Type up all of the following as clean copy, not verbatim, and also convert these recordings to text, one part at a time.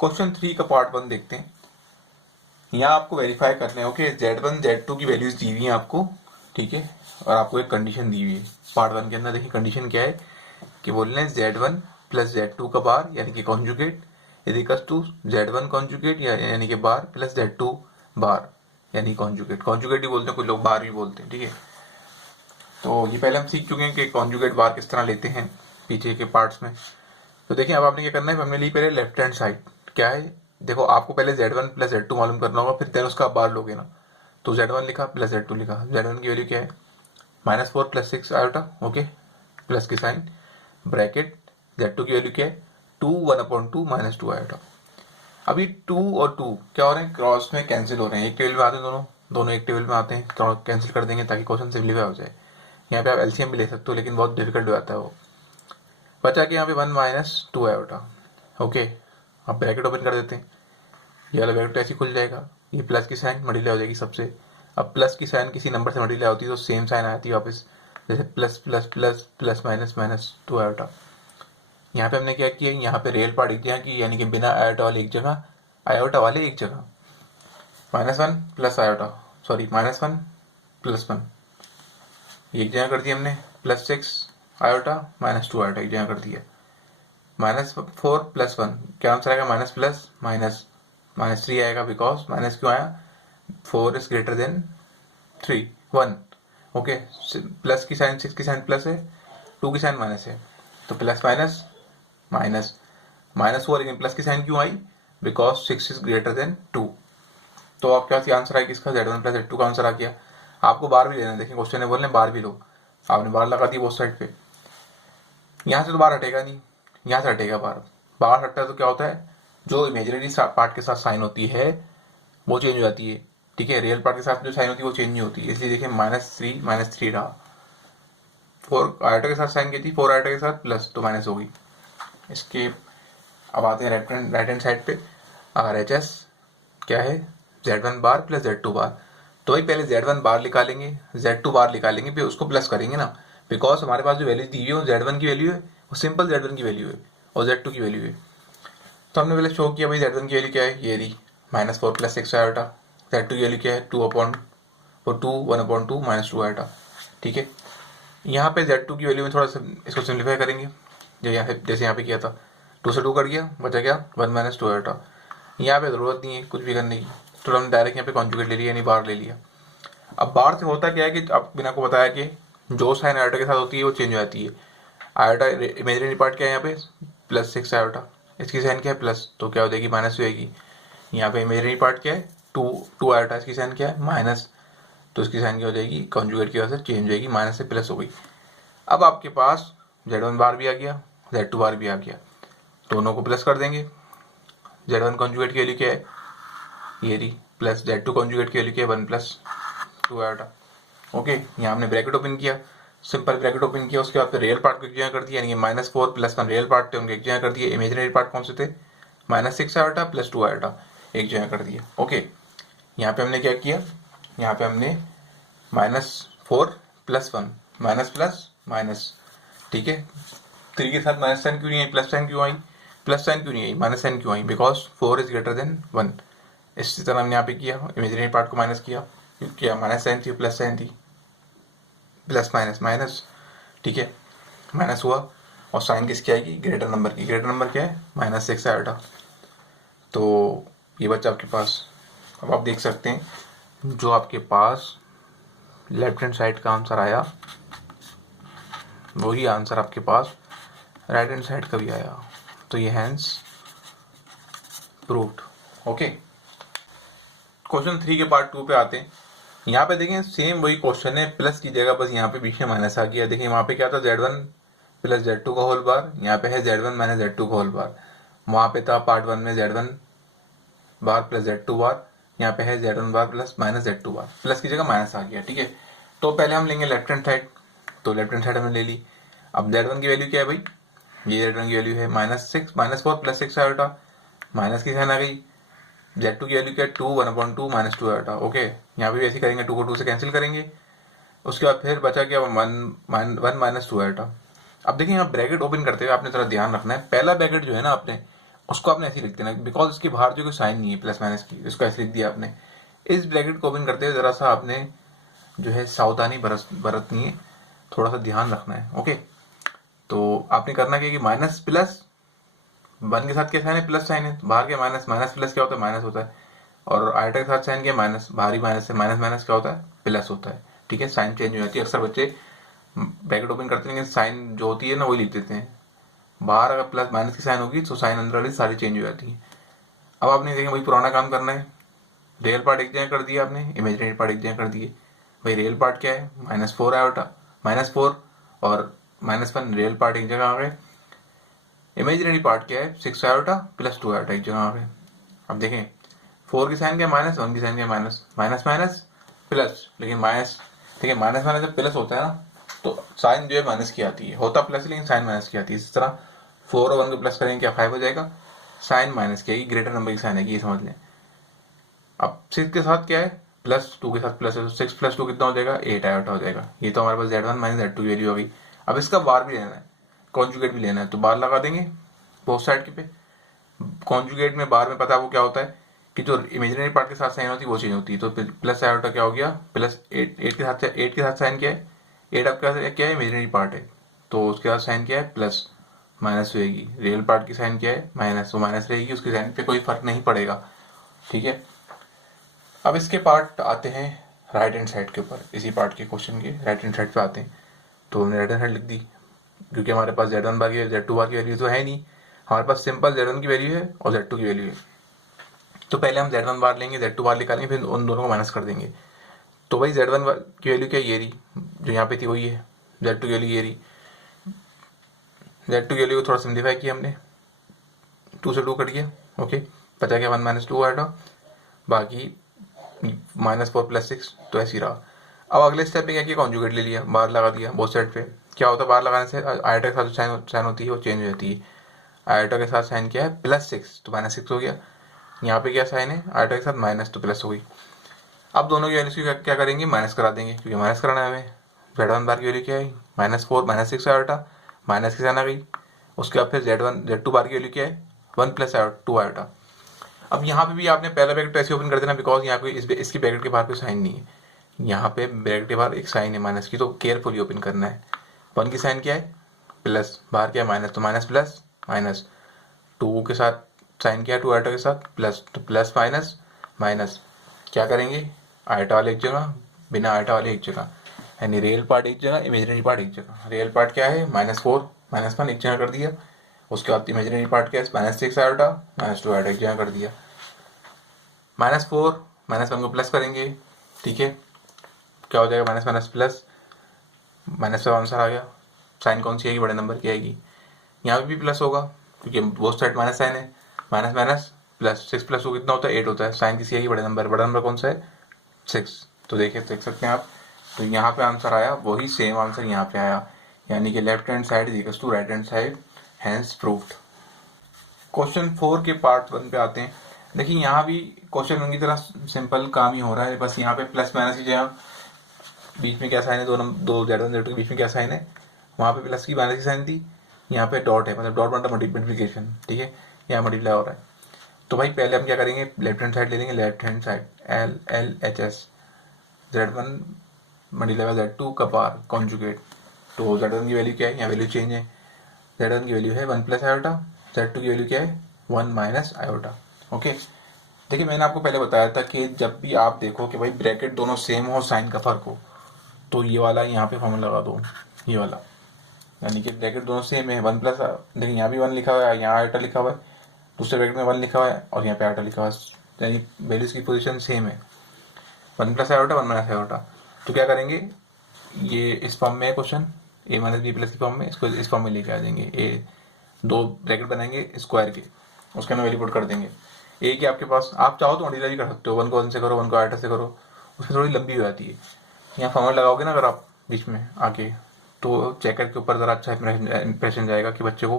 Question 3 का part 1 देखते हैं। यहाँ आपको वेरीफाई करना है, ओके, Z1 Z2 की वैल्यूज दी हुई है आपको, ठीक है, और आपको एक कंडीशन दी हुई है पार्ट 1 के अंदर। देखिए कंडीशन क्या है कि बोल रहे हैं Z1 प्लस Z2 का बार यानी कि conjugate equals to Z1 conjugate यानी कि बार प्लस Z2 बार यानी कॉन्जुगेट। कॉन्जुगेट ही बोलते हैं, कुछ लोग बार भी बोलते हैं, ठीक है। तो ये पहले हम सीख चुके हैं कि कॉन्जुगेट बार किस तरह लेते हैं पीछे के पार्ट्स में। तो देखिए अब आपने क्या करना है, हमने ली पहले लेफ्ट हैंड साइड। क्या है, देखो आपको पहले Z1 प्लस Z2 मालूम करना होगा, फिर उसका आप बार लोगे ना। तो Z1 लिखा प्लस Z2 लिखा। Z1 की वैल्यू क्या है, -4 प्लस 6 आयोटा, ओके, प्लस की साइन ब्रैकेट। Z2 की वैल्यू क्या है 2 1/2 -2 आयोटा। अभी 2 और 2 क्या हो रहे हैं, क्रॉस में कैंसिल हो रहे हैं, एक टेबल में आते हैं, दोनों दोनों एक टेबल में आते हैं, कैंसिल कर देंगे ताकि क्वेश्चन सिंप्लीफाई हो जाए। यहाँ पे आप एलसीएम भी ले सकते हो लेकिन बहुत डिफिकल्ट हो जाता है वो। बचा के यहाँ पे 1 -2 आयोटा, ओके। अब ब्रैकेट ओपन कर देते हैं, ये वाला ब्रैकेट ऐसे खुल जाएगा, ये प्लस की साइन मल्टीप्लाई हो जाएगी सबसे। अब प्लस की साइन किसी नंबर से मल्टीप्लाई होती है तो सेम साइन आती है वापस, जैसे plus plus plus plus -2 iota. यहाँ पे हमने क्या किया, यहाँ पे रियल पार्ट एक जगह की यानी कि बिना आयोटा वाले एक जगह, आयोटा वाले एक जगह, -1 प्लस आयोटा, सॉरी -1 प्लस 1 एक जगह कर दिया हमने, प्लस 6 आयोटा -2 आयोटा एक जगह कर दिया, -4 प्लस 1 क्या आंसर आएगा, माइनस प्लस माइनस -3 आएगा, बिकॉज माइनस क्यों आया, 4 is greater than 3 1, okay. Plus की साइन 6 की साइन प्लस है, 2 की साइन माइनस है, तो प्लस माइनस माइनस माइनस हुआ, लेकिन प्लस की साइन क्यों आई, बिकॉज 6 इज ग्रेटर देन 2। तो आपके पास आंसर आएगा किसका, Z1 प्लस Z2 का आंसर आ गया। आपको बार भी लेना है, देखिए क्वेश्चन में बोल रहे हैं बार भी लो, आपने बार लगा दी वो साइड पे, यहाँ से तो बार हटेगा नहीं, यहाँ से हटेगा बार। बार हटता है तो क्या होता है, जो इमेजिनरी पार्ट के साथ साइन होती है वो चेंज हो जाती है, ठीक है। रियल पार्ट के साथ जो साइन होती है वो चेंज नहीं होती, इसलिए देखिए -3 रहा। 4 आयोटा के साथ साइन की थी, 4 आयोटा के साथ प्लस, तो माइनस होगी इसके। अब आते हैं राइट हैंड साइड पे, RHS क्या है, Z1 बार प्लस Z2 बार। तो वही पहले Z1 बार निकालेंगे, Z2 बार निकालेंगे, फिर उसको प्लस करेंगे ना, बिकॉज हमारे पास जो वैल्यू दी हुई है वो Z1 की वैल्यू है, वो सिंपल Z1 की वैल्यू है और Z2 की वैल्यू है। तो हमने पहले शो किया भाई Z1 की वैल्यू क्या है, ये रही -4 प्लस 6 आयोटा। Z2 की वैल्यू क्या है 2 1/2 -2 आयोटा, ठीक है। यहाँ पे Z2 की वैल्यू में थोड़ा सा इसको सिंप्लीफाई करेंगे, जो यहाँ से जैसे यहाँ पे किया था, 2 से 2 कर गया, बचा क्या 1 -2 आयोटा। यहाँ पे जरूरत नहीं है कुछ भी करने की, तो हमने डायरेक्ट यहाँ पे कॉन्जुगेट ले लिया यानी बार ले लिया। अब बार से होता क्या है कि अब बिना को बताया कि जो साइन आयोटा के साथ होती है वो चेंज हो जाती है। आयोटा इमेजिनरी पार्ट क्या है यहाँ पे +6 आयोटा, इसकी साइन क्या है प्लस, तो क्या हो जाएगी माइनस हो जाएगी। यहाँ पे इमेजिनरी पार्ट क्या है 2 आयोटा, इसकी साइन क्या है माइनस, तो इसकी साइन क्या हो जाएगी कॉन्जुगेट की वजह से चेंज हो जाएगी, माइनस से प्लस हो गई। अब आपके पास Z1 बार भी आ गया, Z2 बार भी आ गया, दोनों को प्लस कर देंगे। Z1 कॉन्जुगेट की वैल्यू क्या है, ये रही, प्लस Z2 कॉन्जुगेट की वैल्यू क्या है 1 + 2 आयोटा, ओके। यहाँ हमने ब्रैकेट ओपन किया, सिंपल ब्रैकेट ओपन किया, उसके बाद फिर रियल पार्ट को एक जगह कर दिया, यानी -4 प्लस 1 रियल पार्ट थे उनको एक जगह कर दिया, इमेजिनरी पार्ट कौन से थे -6 आयोटा प्लस 2 आयोटा एक जगह कर दिया, ओके। यहाँ पे हमने क्या किया, यहाँ पे हमने -4 + 1 माइनस प्लस माइनस, ठीक है। 3 के साथ माइनस साइन क्यों नहीं आई, प्लस साइन क्यों आई, प्लस साइन क्यों नहीं आई, माइनस साइन क्यों आई, बिकॉज 4 इज ग्रेटर देन 1। इसी तरह हमने यहाँ पे किया, इमेजिनरी पार्ट को माइनस किया, माइनस साइन थी प्लस साइन थी, प्लस माइनस माइनस, ठीक है, माइनस हुआ, और साइन किसकी आएगी ग्रेटर नंबर की, ग्रेटर नंबर क्या है -6 आयोटा। तो ये बच्चा आपके पास, अब आप देख सकते हैं जो आपके पास लेफ्ट हैंड साइड का आंसर आया वही आंसर आपके पास राइट हैंड साइड का भी आया, तो ये हैंस प्रूव्ड, ओके। क्वेश्चन 3 के पार्ट 2 पे आते हैं। यहाँ पे देखें सेम वही क्वेश्चन है, प्लस की जगह बस यहाँ पे बीच में माइनस आ गया। देखिए वहाँ पे क्या था Z1 प्लस Z2 का होल बार, यहाँ पे है Z1 माइनस Z2 का होल बार। वहाँ पे था पार्ट 1 में Z1 बार प्लस Z2 बार, यहाँ पे है Z1 बार प्लस माइनस Z2 बार, प्लस की जगह माइनस आ गया, ठीक है। तो पहले हम लेंगे लेफ्ट हैंड साइड, तो लेफ्ट हैंड साइड हमने ले ली। अब Z1 की वैल्यू क्या है भाई, ये Z1 की वैल्यू है -4 प्लस 6 आयोटा, माइनस की साइन आ गई। Z2 की वैल्यू क्या है 2 1/2 -2 आयोटा, ओके। यहाँ पे भी ऐसे करेंगे, 2 को 2 से कैंसिल करेंगे, उसके बाद फिर बचा क्या 1 -2 आयोटा। अब देखिए यहाँ ब्रैकेट ओपन करते हुए आपने थोड़ा ध्यान रखना है, पहला ब्रैकेट जो है ना आपने उसको आपने ऐसे ही लिख देना, बिकॉज इसके बाहर जो कोई साइन नहीं है प्लस माइनस की, इसको ऐसे लिख दिया आपने। इस ब्रैकेट को ओपन करते हुए जरा सा आपने जो है सावधानी बरतनी है, थोड़ा सा ध्यान रखना है। ओके, तो आपने करना क्या कि माइनस प्लस, वन के साथ क्या साइन है, प्लस साइन है, बाहर क्या माइनस, माइनस प्लस क्या होता है, माइनस होता है, और आयटा के साथ साइन क्या माइनस, बाहरी माइनस से माइनस माइनस क्या होता है, प्लस होता है। ठीक है, साइन चेंज हो जाती है। अक्सर बच्चे ब्रैकेट ओपन करते हैं, साइन जो होती है ना वही लिख देते हैं, बाहर अगर प्लस माइनस की साइन होगी तो साइन अंदर वाली सारी चेंज हो जाती है। अब आपने देखें वही पुराना काम करना है, रियल पार्ट एक जगह कर दिया आपने, इमेजिनरी पार्ट एक जगह कर दिए। भाई रियल पार्ट क्या है, -4 आयोटा, -4 और -1, रियल पार्ट एक जगह आ गए। इमेजिनरी पार्ट क्या है, 6 आयोटा प्लस 2 आयोटा एक जगह आ गए। अब देखें 4 की साइन क्या माइनस, 1 की साइन क्या माइनस, माइनस माइनस प्लस, लेकिन माइनस, ठीक है, माइनस माइनस जब प्लस होता है ना तो साइन जो है माइनस की आती है, होता प्लस लेकिन साइन माइनस की आती है। इस तरह 4 और 1 को प्लस करेंगे क्या 5 हो जाएगा, साइन माइनस की आएगी, ग्रेटर नंबर की साइन आएगी, ये समझ लें। अब 6 के साथ क्या है, प्लस 2 के साथ प्लस है, तो 6 प्लस 2 कितना हो जाएगा, 8 आयोटा हो जाएगा। ये तो हमारे पास Z1 माइनस Z2 की वैल्यू हो गई। अब इसका बार भी लेना है, कॉन्जुगेट भी लेना है, तो बार लगा देंगे बोथ साइड के पे। कॉन्जुगेट में बार में पता है वो क्या होता है कि जो इमेजिनरी पार्ट के साथ साइन होती है वो चेंज होती है, तो प्लस आयोटा क्या हो गया, प्लस 8 के साथ साइन क्या है, 8 आपका क्या है, इमेजिनरी पार्ट है, तो उसके साथ साइन क्या है, प्लस, माइनस रहेगी। रियल पार्ट की साइन क्या है, माइनस, वो माइनस रहेगी, उसकी साइन पे कोई फर्क नहीं पड़ेगा। ठीक है, अब इसके पार्ट आते हैं राइट हैंड साइड के ऊपर, इसी पार्ट के क्वेश्चन के राइट हैंड साइड पे आते हैं। तो हमने राइट हैंड साइड लिख दी, क्योंकि हमारे पास Z1 बार की Z2 बार की वैल्यू तो है नहीं, हमारे पास सिंपल Z1 की वैल्यू है और Z2 की वैल्यू है। तो पहले हम Z1 बार लेंगे, Z2 बार निकालेंगे, फिर उन दोनों को माइनस कर देंगे। तो भाई Z1 की वैल्यू क्या, ये रही जो यहाँ पे थी वही है, Z2 की वैल्यू ये रही। Z2 की वैल्यू को थोड़ा सिंप्लीफाई किया हमने, 2 से 2 कट गया, ओके, बचा क्या 1 माइनस 2 आएगा, बाकी -4 + 6, तो ऐसे ही रहा। अब अगले स्टेप में क्या किया, कॉन्जुगेट ले लिया, बार लगा दिया बोथ साइड पे। क्या होता है बार लगाने से, आयोटा के साथ जो साइन होती है वो चेंज हो जाती है। आयोटा के साथ साइन क्या है, +6, तो -6 हो गया। यहाँ पे क्या साइन है, आयोटा के साथ माइनस, तो प्लस हो गई। अब दोनों की वैल्यू क्या करेंगे, माइनस करा देंगे, क्योंकि माइनस कराना है हमें। Z1 बार की वैल्यू क्या है, -4 -6 आयोटा, माइनस की साइन आ गई। उसके बाद फिर Z2 बार की वैल्यू क्या है, 1 + 2 आयोटा। अब यहाँ पे भी आपने पहला ब्रैकेट ऐसे ओपन कर देना, बिकॉज यहाँ पे इसकी ब्रैकेट के बाहर कोई साइन नहीं है, यहाँ पे ब्रैकेट के बाहर एक साइन है माइनस की, तो केयरफुली ओपन करना है। 1 की साइन क्या है, प्लस, बाहर क्या है माइनस, तो माइनस प्लस माइनस, 2 के साथ साइन क्या है, 2 आयोटा के साथ प्लस, तो प्लस माइनस माइनस, क्या करेंगे, आयोटा वाले एक जगह, बिना आयोटा वाले एक जगह, यानी रियल पार्ट एक जगह, इमेजिनरी पार्ट एक जगह। रियल पार्ट क्या है, -4 -1 एक जगह कर दिया, उसके बाद इमेजिनरी पार्ट क्या है, -6 आयोटा -2 आयोटा एक जगह कर दिया। -4 -1 को प्लस करेंगे, ठीक है, क्या हो जाएगा, माइनस माइनस प्लस, माइनस का आंसर आ गया। साइन कौन सी आएगी, बड़े नंबर की आएगी। यहाँ पे भी प्लस होगा, क्योंकि वो साइड माइनस साइन है, माइनस माइनस प्लस, 6 + 2 कितना होता है, 8 होता है। साइन किसी आएगी, बड़े नंबर कौन सा है, 6। तो देखिए देख सकते हैं आप, तो यहाँ पे आंसर आया, वही सेम आंसर यहाँ पे आया, यानी कि left hand side is equal to right hand side, hence proved. Question 4 के पार्ट 1 पे आते हैं। देखिए यहाँ भी क्वेश्चन की तरह सिंपल काम ही हो रहा है, बस यहाँ पे प्लस माइनस की जगह बीच में क्या साइन है, दो Z1 Z2 के बीच में क्या साइन है, वहाँ पे प्लस की माइनस की साइन थी, यहाँ पे डॉट है, मतलब डॉट मतलब मल्टीप्लिकेशन, ठीक है, यहाँ मल्टीप्लाई हो रहा है। तो भाई पहले हम क्या करेंगे, लेफ्ट हैंड साइड ले लेंगे, left hand side LHS, Z1 multiply Z2 का पार कॉन्जुगेट। तो Z1 की वैल्यू क्या है, यहाँ वैल्यू चेंज है, Z1 की वैल्यू है 1 + आयोटा, Z2 की वैल्यू क्या है 1 - आयोटा। ओके, देखिए मैंने आपको पहले बताया था कि जब भी आप देखो कि भाई ब्रैकेट दोनों सेम हो, साइन का फर्क हो, तो ये वाला यहाँ पे फॉर्मूला लगा दो, ये वाला, यानी कि ब्रैकेट दोनों सेम है, 1 +, देखिए यहाँ भी 1 लिखा हुआ है, यहाँ आयोटा लिखा हुआ है, दूसरे ब्रैकेट में 1 लिखा हुआ है और यहाँ पे आयोटा लिखा हुआ है, यानी वैल्यूज की पोजीशन सेम है, 1 + आयोटा 1 - आयोटा। तो क्या करेंगे, ये इस फॉर्म में है क्वेश्चन, a - b+ की फॉर्म में, इसको इस फॉर्म में लेके आ जाएंगे, ए दो ब्रैकेट बनाएंगे स्क्वायर के, उसके अंदर वैल्यू पुट कर देंगे। ए की आपके पास, आप चाहो तो मल्टीप्लाई भी कर सकते हो, 1 को 1 से करो, 1 को आयोटा से करो, उसमें थोड़ी लंबी हो जाती है। यहाँ फॉर्मूला लगाओगे ना अगर आप बीच में आके, तो चेकर के ऊपर ज़रा अच्छा इंप्रेशन जाएगा कि बच्चे को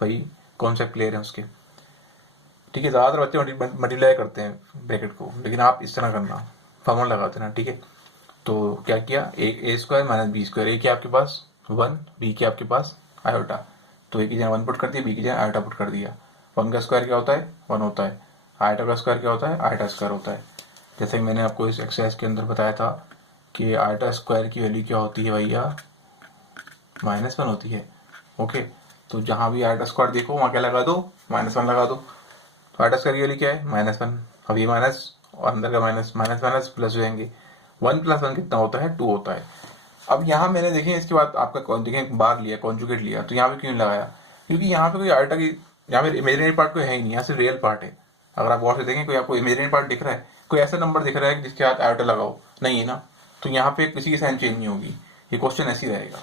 भाई कॉन्सेप्ट क्लियर है उसके, ठीक है। ज़्यादातर बच्चे मल्टीप्लाई करते हैं ब्रैकेट को, लेकिन आप इस तरह करना, फॉर्मूला लगाते ना, ठीक है। तो क्या किया, ए स्क्वायर माइनस बी स्क्वायर, ए के आपके पास 1, बी के आपके पास आयोटा, तो ए की जगह 1 पुट कर दिया, बी की जगह आयोटा पुट कर दिया, 1 का स्क्वायर क्या होता है, 1 होता है। आयटा का स्क्वायर क्या होता है, आयटा स्क्वायर होता है। जैसे कि मैंने आपको इस एक्सरसाइज के अंदर बताया था कि आयटा स्क्वायर की वैल्यू क्या होती है भैया, -1 होती है। ओके, तो जहाँ भी आयटा स्क्वायर देखो वहाँ क्या लगा दो, -1 लगा दो। तो आयटा स्क्वायर की वैल्यू क्या है, -1। अब ये माइनस और अंदर का माइनस, माइनस माइनस प्लस हो जाएंगे। 1 + 1 कितना होता है, 2 होता है। अब यहाँ मैंने देखिए इसके बाद आपका देखें बार लिया, कॉन्जुगेट लिया, तो यहाँ पे क्यों लगाया, क्योंकि यहाँ पे कोई आयटा की, यहाँ पे इमेजिनरी पार्ट कोई है ही नहीं, यहाँ सिर्फ रियल पार्ट है। अगर आप गौर से देखें कोई आपको इमेजिनरी पार्ट दिख रहा है, कोई ऐसा नंबर दिख रहा है जिसके साथ आयटा लगाओ, नहीं है ना, तो यहाँ पे किसी की साइन चेंज नहीं होगी, ये क्वेश्चन ऐसे ही रहेगा।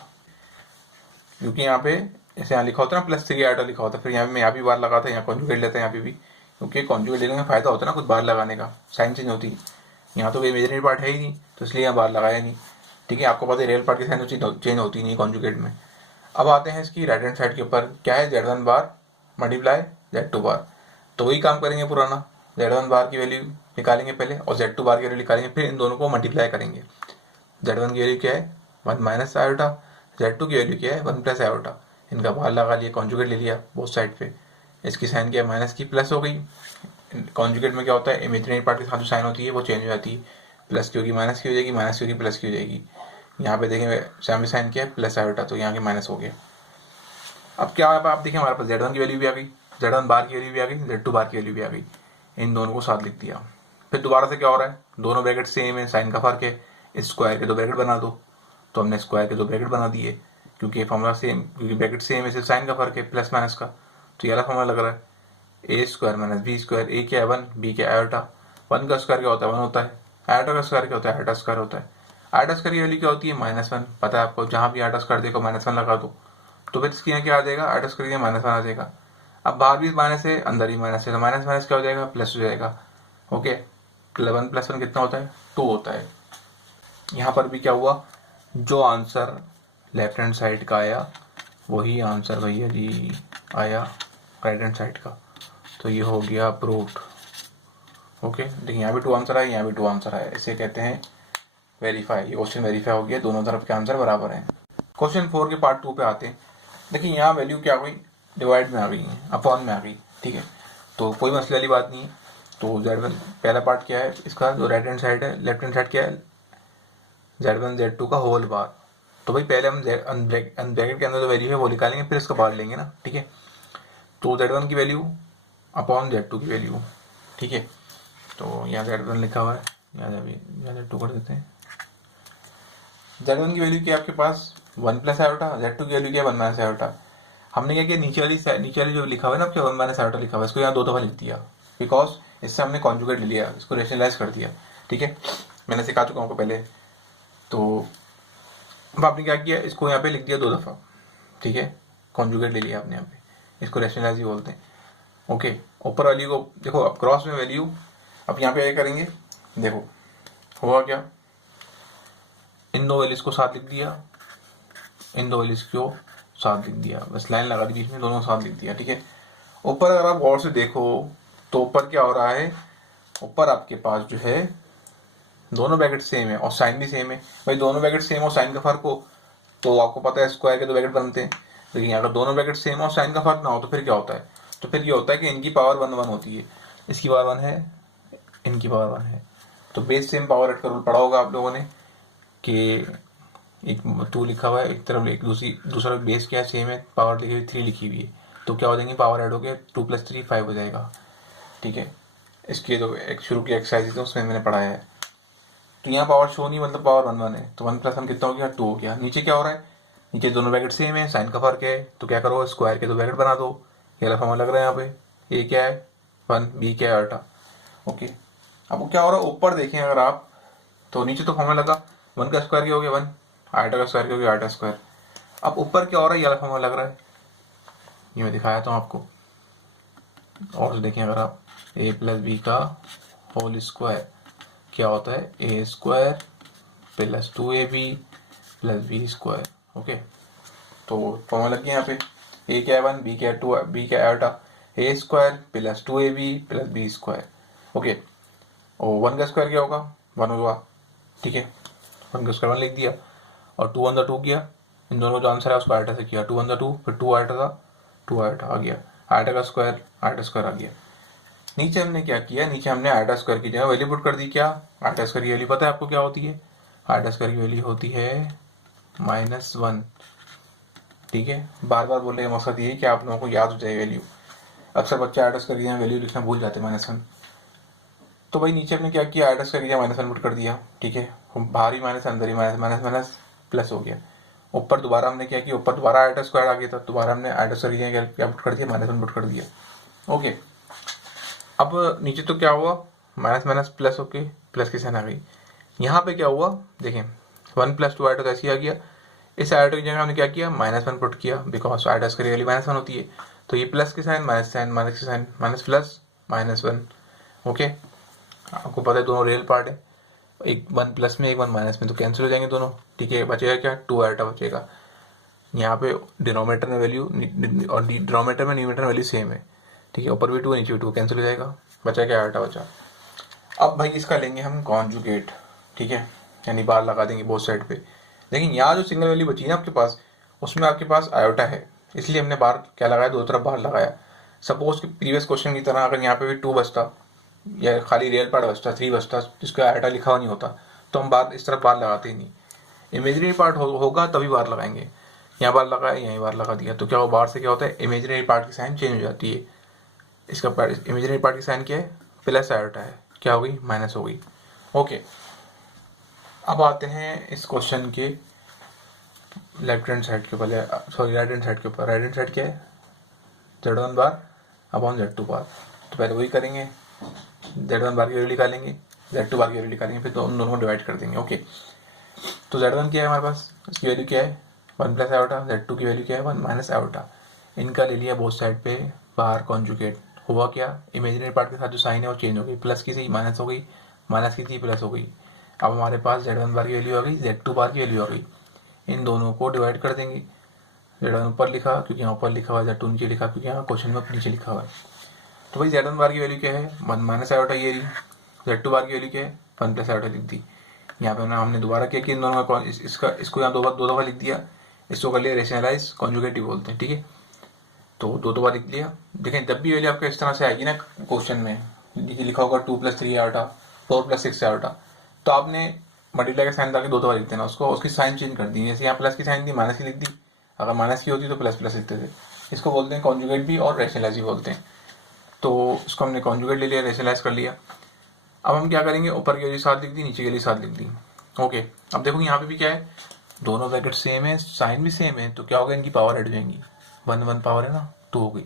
क्योंकि यहाँ पे ऐसे यहाँ लिखा होता है ना +3 आयटा लिखा होता है, फिर यहाँ पे मैं यहाँ भी बार लगाता है, यहाँ कॉन्जुगेट लेते हैं यहाँ पे भी, क्योंकि कॉन्जुगेट लेने में फायदा होता है ना कुछ बार लगाने का, साइन चेंज होती है। यहाँ तो कोई इमेजिनरी पार्ट है ही नहीं, तो इसलिए यहाँ बार लगाया नहीं। ठीक है, आपको पता है रियल पार्ट की साइन चेंज होती नहीं कॉन्जुगेट में। अब आते हैं इसकी राइट हैंड साइड के ऊपर, क्या है, Z1 बार मल्टीप्लाई Z2 बार। तो वही काम करेंगे पुराना, Z1 बार की वैल्यू निकालेंगे पहले और Z2 बार की वैल्यू निकालेंगे, फिर इन दोनों को मल्टीप्लाई करेंगे। Z1 की वैल्यू क्या है, 1 - आयोटा, Z2 की वैल्यू क्या है, 1 + आयोटा। इनका बार लगा लिया, कॉन्जुगेट ले लिया बोथ साइड पे। इसकी साइन क्या है, माइनस की प्लस हो गई। कॉन्जुगेट में क्या होता है, इमेजिनरी पार्ट के साथ जो साइन होती है वो चेंज हो जाती है, प्लस की होगी माइनस की हो जाएगी, माइनस की होगी प्लस की हो जाएगी। यहाँ पे देखेंगे सामने साइन क्या है, प्लस आयोटा, तो यहाँ के माइनस हो गया। अब क्या आप देखें हमारे पास Z1 की वैल्यू भी आ गई, Z1 बार की वैल्यू भी आ गई, Z2 बार की वैल्यू भी आ गई। इन दोनों को साथ लिख दिया। फिर दोबारा से क्या हो रहा है, दोनों ब्रैकेट सेम है, साइन का फर्क है, स्क्वायर के 2 ब्रैकेट बना दो। तो हमने स्क्वायर के 2 ब्रैकेट बना दिए, क्योंकि फॉर्मूला सेम, क्योंकि ब्रैकेट सेम है, सिर्फ साइन का फर्क है प्लस माइनस का। तो ये वाला फॉर्मूला लग रहा है, A² - B², A क्या है 1, B क्या है आयोटा। 1 का स्क्वायर क्या होता है, 1 होता है। आयोटा का स्क्वायर क्या होता है, आयोटा स्क्वायर होता है। आयोटा स्क्वायर की वैल्यू क्या होती है, -1। पता है आपको, जहाँ भी आयोटा स्क्वायर देखो -1 लगा दो, तो फिर इसके यहाँ क्या आ जाएगा, आयोटा स्क्वायर के -1 आ जाएगा। अब बाहर भी माइनस है, अंदर ही माइनस है, तो माइनस माइनस क्या हो जाएगा, प्लस हो जाएगा। ओके, 1 + 1 कितना होता है, 2 होता है। यहाँ पर भी क्या हुआ, जो आंसर लेफ्ट हैंड साइड का आया वही आंसर भैया जी आया राइट हैंड साइड का। तो ये हो गया प्रूव्ड। ओके, देखिए यहाँ भी 2 आंसर आए, यहाँ भी 2 आंसर आए, इसे कहते हैं वेरीफाई। ये क्वेश्चन वेरीफाई हो गया, दोनों तरफ के आंसर बराबर हैं। क्वेश्चन 4 के पार्ट 2 पे आते हैं। देखिए यहाँ वैल्यू क्या हुई, डिवाइड में आ गई है, अपॉन में आ गई। ठीक है, तो कोई मसले वाली बात नहीं है। तो Z1 पहला पार्ट क्या है इसका, जो राइट हैंड साइड है, लेफ्ट हैंड साइड क्या है, Z1 Z2 का होल बार। तो भाई पहले हम ब्रैकेट के अंदर जो वैल्यू है वो निकालेंगे, फिर इसका बार लेंगे ना। ठीक है, तो Z1 की वैल्यू अपॉन Z2 की वैल्यू। ठीक है, तो यहाँ Z1 लिखा हुआ है, यहाँ Z2 कर देते हैं। Z1 की वैल्यू क्या है आपके पास, 1 + आयोटा, Z2 की वैल्यू क्या है, 1 - आयोटा। हमने क्या किया, नीचे वाली जो लिखा हुआ है ना आपके 1 - आयोटा लिखा हुआ है, इसको यहाँ 2 दफा लिख दिया, बिकॉज इससे हमने कॉन्जुगेट ले लिया, इसको रेशनलाइज कर दिया। ठीक है, मैंने सिखा चुका हूँ आपको पहले। तो अब आपने क्या किया, इसको यहाँ पे लिख दिया 2 दफा। ठीक है, कॉन्जुगेट ले लिया आपने यहाँ पे, इसको रेशनलाइज ही बोलते हैं। ओके, ऊपर वाली को देखो, अब क्रॉस में वैल्यू, अब यहाँ पे क्या करेंगे, देखो हुआ क्या, इन 2 वैल्यूज को साथ लिख दिया, इन 2 वैल्यूज को साथ लिख दिया, बस लाइन लगा दी बीच में, दोनों साथ लिख दिया। ठीक है, ऊपर अगर आप गौर से देखो तो ऊपर क्या हो रहा है, ऊपर आपके पास जो है दोनों ब्रैकेट सेम है और साइन भी सेम है। भाई दोनों ब्रैकेट सेम और साइन का फर्क हो तो आपको पता है स्क्वायर के 2 ब्रैकेट बनते हैं, लेकिन अगर दोनों ब्रैकेट सेम और साइन का फर्क ना हो तो फिर क्या होता है, तो फिर ये होता है कि इनकी पावर 1 1 होती है, इसकी पावर 1 है, इनकी पावर 1 है। तो बेस सेम पावर ऐड कर पढ़ा होगा आप लोगों ने कि एक 2 लिखा हुआ है, एक तरफ एक दूसरा बेस क्या सेम है, पावर लिखी हुई 3 लिखी हुई है, तो क्या हो जाएंगे, पावर ऐड हो गया, 2 + 3 5 हो जाएगा। ठीक है, इसकी जो एक शुरू की एक्सरसाइज है उसमें मैंने पढ़ाया है। तो यहाँ पावर शो नहीं, मतलब पावर 1 1 है, तो 1 + 1 कितना हो गया, 2 हो गया। नीचे क्या हो रहा है, नीचे दोनों ब्रैकेट सेम है, साइन का फर्क है, तो क्या करो, स्क्वायर के 2 ब्रैकेट बना दो। ये वाला फॉर्मूला लग रहा है यहाँ पे, ए क्या है 1, बी क्या है आयोटा। ओके, अब क्या हो रहा है, ऊपर देखें अगर आप, तो नीचे तो फॉर्मूला लगा 1 का स्क्वायर क्या हो गया 1, आयोटा का स्क्वायर क्या हो गया आयोटा स्क्वायर। अब ऊपर क्या हो रहा है, ये वाला फॉर्मूला लग रहा है, ये मैं दिखाया था आपको। और देखें अगर आप, a + b का होल स्क्वायर क्या होता है, a² + 2ab + b²। ओके, तो फॉर्मूला लग गया यहाँ पे, a क्या है 1, b क्या है 2, b क्या है iota, a² + 2ab + b²। Okay, और 1 का स्क्वायर क्या होगा, 1 होगा। ठीक है, 1 का स्क्वायर 1 लिख दिया, और 2 1 2 किया, इन दोनों का जो आंसर है उसको आयोटा से किया, 2 1 2, फिर 2 आयोटा था, 2 आयोटा आ गया। आयोटा का स्क्वायर आ गया। नीचे हमने क्या किया, नीचे हमने आयोटा स्क्वायर की जगह वैल्यू पुट कर दी। क्या आयोटा स्क्वायर की वैल्यू पता है आपको क्या होती है? आयोटा स्क्वायर की वैल्यू होती है -1। ठीक है, बार बार बोलने का मकसद ये है कि आप लोगों को याद हो जाए वैल्यू। अक्सर बच्चे आयोटा स्क्वायर की जगह वैल्यू लिखना भूल जाते हैं, -1। तो भाई नीचे हमने क्या किया, आयोटा स्क्वायर की जगह -1 पुट कर दिया। ठीक है, बाहर ही माइनस अंदर ही माइनस, माइनस माइनस प्लस हो गया। ऊपर दोबारा हमने क्या किया, ऊपर दोबारा आयोटा स्क्वायर आ गया था, दोबारा हमने आयोटा स्क्वायर की जगह क्या पुट कर दिया, -1 पुट कर दिया। ओके, अब नीचे तो क्या हुआ, माइनस माइनस प्लस होके प्लस की साइन आ गई। यहाँ पे क्या हुआ देखें, 1 + 2 आयोटा तो ऐसे ही आ गया। इस आयोटा की जगह हमने क्या किया, -1 पुट किया, बिकॉज आयोटा स्क्वायर की वैल्यू -1 होती है। तो ये प्लस की साइन, माइनस की साइन, माइनस प्लस -1। ओके, आपको पता है दोनों रियल पार्ट है, एक 1 प्लस में एक 1 माइनस में, तो कैंसिल हो जाएंगे दोनों। ठीक है, बचेगा क्या, 2 आयोटा बचेगा। यहाँ पे डिनोमिनेटर में वैल्यू और डिनोमिनेटर में न्यूमरेटर में वैल्यू सेम है। ठीक है, ऊपर भी 2 नीचे भी 2, कैंसिल हो जाएगा, बचा क्या, आयोटा बचा। अब भाई इसका लेंगे हम कॉन्जुगेट। ठीक है, यानी बार लगा देंगे बोथ साइड पे। लेकिन यहाँ जो सिंगल वैल्यू बची ना आपके पास, उसमें आपके पास आयोटा है, इसलिए हमने बार क्या लगाया, दो तरफ बार लगाया। सपोज कि प्रीवियस क्वेश्चन की तरह अगर यहाँ पे भी 2 बचता या खाली रियल पार्ट बचता, 3 बचता जिसका आयोटा लिखा हुआ नहीं होता, तो हम बार इस तरफ बार लगाते ही नहीं। इमेजिनरी पार्ट होगा तभी बार लगाएंगे। यहाँ बार लगाया, यहीं बार लगा दिया, तो क्या हो, बार से क्या होता है, इमेजिनरी पार्ट की साइन चेंज हो जाती है। इसका इमेजिनरी पार्ट की साइन क्या है, प्लस आयोटा है, क्या हो गई, माइनस हो गई। ओके, अब आते हैं इस क्वेश्चन के लेफ्ट हैंड साइड के ऊपर, सॉरी राइट हैंड साइड के ऊपर। राइट हैंड साइड क्या है, Z1 बार अपॉन Z2 बार। तो पहले वही करेंगे, Z1 बार की वैल्यू निकालेंगे, Z2 बार की वैल्यू निकालेंगे, फिर दोनों को डिवाइड कर देंगे। ओके, तो Z1 क्या है हमारे पास, इसकी वैल्यू क्या है, 1 + आयोटा। Z2 की वैल्यू क्या है, 1 - आयोटा। इनका ले लिया बोथ साइड पे बाहर कॉन्जुगेट। हुआ क्या, इमेजिनरी पार्ट के साथ जो साइन है वो चेंज हो गई, प्लस की थी माइनस हो गई, माइनस की थी प्लस हो गई। अब हमारे पास Z1 बार की वैल्यू आ गई, Z2 बार की वैल्यू आ गई। इन दोनों को डिवाइड कर देंगे। Z1 ऊपर लिखा क्योंकि यहाँ ऊपर लिखा हुआ है, Z2 नीचे लिखा क्योंकि यहाँ क्वेश्चन में नीचे लिखा हुआ है। तो भाई Z1 बार की वैल्यू क्या है, 1 - आयोटा ये रही। Z2 बार की वैल्यू क्या है, 1 + आयोटा लिख दी। यहाँ पे हमने दोबारा क्या किया, इन दोनों का इसको यहाँ दो दफा लिख दिया, इसको कर लिया रेशनलाइज, कॉन्जुगेटिव बोलते हैं। ठीक है, तो दो बार लिख लिया। देखें जब भी वैल्यू आपका इस तरह से आएगी ना क्वेश्चन में, लिखा होगा 2 + 3 आयोटा, 4 + 6 आयोटा, तो आपने मल्टीप्लाई का साइन डाल के दो बार लिख देना उसको, उसकी साइन चेंज कर दी। जैसे यहाँ प्लस की साइन थी, माइनस की लिख दी, अगर माइनस की होती तो प्लस प्लस लिखते थे। इसको बोलते हैं कॉन्जुगेट भी और रेशनलाइज भी बोलते हैं। तो इसको हमने कॉन्जुगेट ले लिया, रेशनलाइज कर लिया। अब हम क्या करेंगे, ऊपर की वैल्यू 7 लिख दी, नीचे की वैल्यू 7 लिख दी। ओके, अब देखो यहाँ पे भी क्या है, दोनों ब्रैकेट सेम है, साइन भी सेम है, तो क्या होगा, इनकी पावर ऐड हो जाएंगी। 1 1 पावर है ना, 2 हो गई।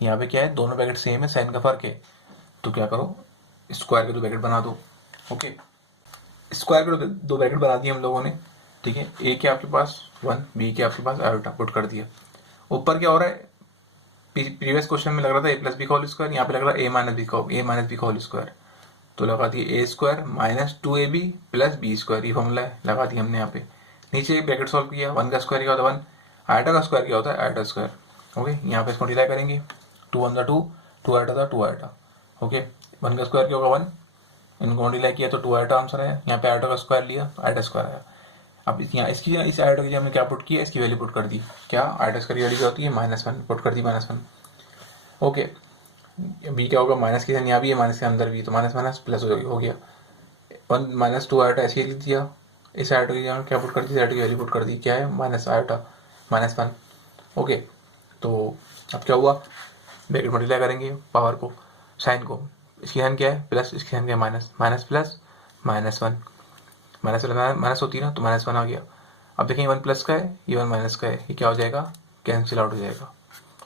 यहाँ पे क्या है, दोनों ब्रैकेट सेम है, साइन का फर्क है, तो क्या करो, स्क्वायर के 2 ब्रैकेट बना दो। ओके, स्क्वायर के 2 ब्रैकेट बना दिए हम लोगों ने। ठीक है, ए के आपके पास 1, बी के आपके पास आयोटा, पुट कर दिया। ऊपर क्या हो रहा है, प्रीवियस क्वेश्चन में लग रहा था a + b का होल स्क्वायर, यहाँ पे लग रहा है a - b का होल स्क्वायर, तो लगा दिए a² - 2ab + b², ये फॉर्मूला है, लगा दिया हमने यहाँ पे। नीचे एक ब्रैकेट सॉल्व किया, 1 का स्क्वायर क्या होता है 1, आयोटा का स्क्वायर क्या होता है आयोटा स्क्वायर। ओके, यहाँ पे इसको मल्टीप्लाई करेंगे, 2 1 2, 2 आयोटा था 2 आयोटा। ओके, 1 का स्क्वायर क्या होगा 1, इनको मल्टीप्लाई किया तो 2 आयोटा आंसर आया। यहाँ पे आयोटा का स्क्वायर लिया, आयोटा स्क्वायर आया। अब यहाँ इसकी इस आयोटा की हमने क्या पुट किया, इसकी वैल्यू पुट कर दी। क्या आयोटा स्क्वायर की वैल्यू क्या होती है, -1, पुट कर दी -1। ओके, बी क्या होगा, माइनस की साइन यहाँ भी है, माइनस के अंदर भी, तो माइनस माइनस प्लस हो गया। 1 - 2 आयोटा ऐसे ही लिख दिया। इस आयोटा की जगह क्या पुट कर दी, आयोटा की वैल्यू पुट कर दी, क्या है माइनस आयोटा -1। ओके, तो अब क्या हुआ, ब्रैकेट मल्टीप्लाई करेंगे पावर को, साइन को। इसकी साइन क्या है प्लस, इसकी साइन क्या है minus, minus plus -1, minus minus होती है ना, तो -1 आ गया। अब देखें 1 प्लस का है, ये 1 माइनस का है, ये क्या हो जाएगा, कैंसिल आउट हो जाएगा।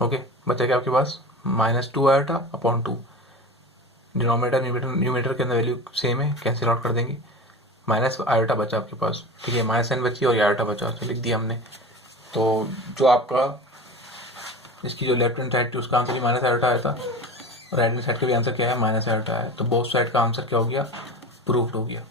ओके, बचा क्या आपके पास, -2 आयोटा अपॉन 2। डिनोमिनेटर न्यूमरेटर के अंदर वैल्यू सेम है, कैंसिल आउट कर देंगे। माइनस आयोटा बचा आपके पास। ठीक है, माइनस साइन बची और आयोटा बचा, तो लिख दिया हमने। तो जो आपका इसकी जो लेफ्ट हैंड साइड थी उसका आंसर भी माइनस आयोटा आया था, राइट हैंड साइड का भी आंसर क्या है, माइनस आयोटा है। तो बोथ साइड का आंसर क्या हो गया, प्रूव्ड हो गया।